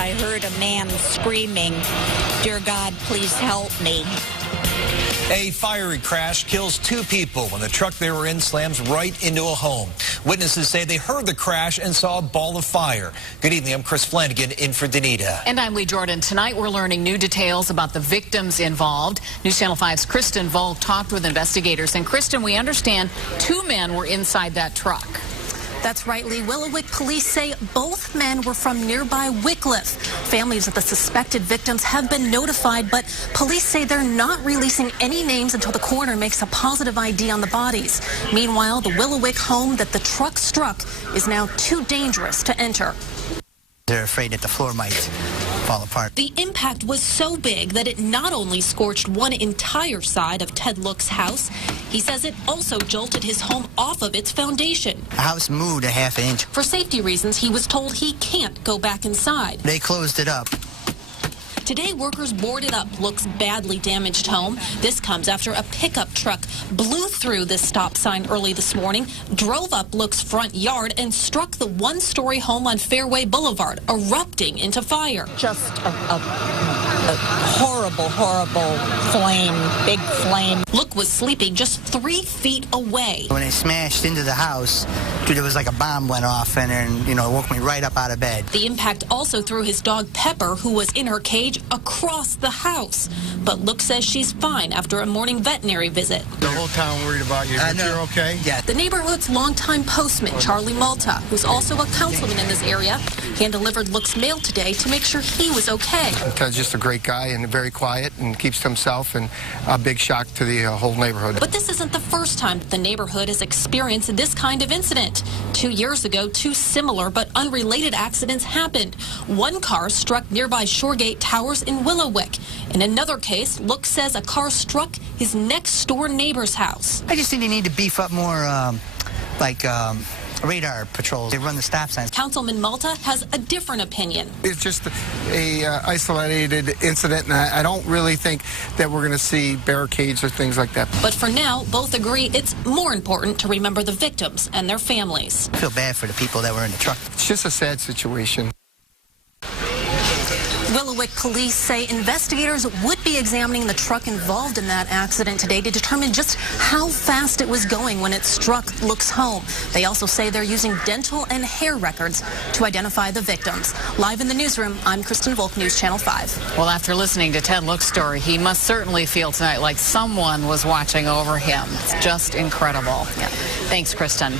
I heard a man screaming, "Dear God, please help me." A fiery crash kills 2 people when the truck they were in slams right into a home. Witnesses say they heard the crash and saw a ball of fire. Good evening, I'm Chris Flanagan in for Danita. And I'm Lee Jordan. Tonight we're learning new details about the victims involved. News Channel 5's Kristen Volk talked with investigators. And Kristen, we understand 2 men were inside that truck. That's right, Lee. Willowick police say both men were from nearby Wycliffe. Families of the suspected victims have been notified, but police say they're not releasing any names until the coroner makes a positive ID on the bodies. Meanwhile, the Willowick home that the truck struck is now too dangerous to enter. They're afraid that the floor might fall apart. The impact was so big that it not only scorched one entire side of Ted Look's house, he says it also jolted his home off of its foundation. The house moved a ½ inch. For safety reasons, he was told he can't go back inside. They closed it up. Today, workers boarded up Look's badly damaged home. This comes after a pickup truck blew through this stop sign early this morning, drove up Look's front yard, and struck the one-story home on Fairway Boulevard, erupting into fire. Just a horrible, horrible flame, big flame. Look was sleeping just 3 feet away. When they smashed into the house, there was like a bomb went off, and then, it woke me right up out of bed. The impact also threw his dog Pepper, who was in her cage, across the house. But Look says she's fine after a morning veterinary visit. The whole town worried about you, but you're okay? Yeah. The neighborhood's longtime postman, Charlie Malta, who's also a councilman in this area, hand-delivered Look's mail today to make sure he was okay. Ted's just a great guy and very quiet and keeps to himself, and a big shock to the whole neighborhood. But this isn't the first time that the neighborhood has experienced this kind of incident. 2 years ago, 2 similar but unrelated accidents happened. One car struck nearby Shoregate Towers in Willowick. In another case, Look says a car struck his next-door neighbor's house. I just think they need to beef up more, radar patrols. They run the stop signs. Councilman Malta has a different opinion. It's just a isolated incident, and I don't really think that we're going to see barricades or things like that. But for now, both agree it's more important to remember the victims and their families. I feel bad for the people that were in the truck. It's just a sad situation. Willowick police say investigators would be examining the truck involved in that accident today to determine just how fast it was going when it struck Look's home. They also say they're using dental and hair records to identify the victims. Live in the newsroom, I'm Kristen Volk, News Channel 5. Well, after listening to Ted Look's story, he must certainly feel tonight like someone was watching over him. It's just incredible. Yeah. Thanks, Kristen.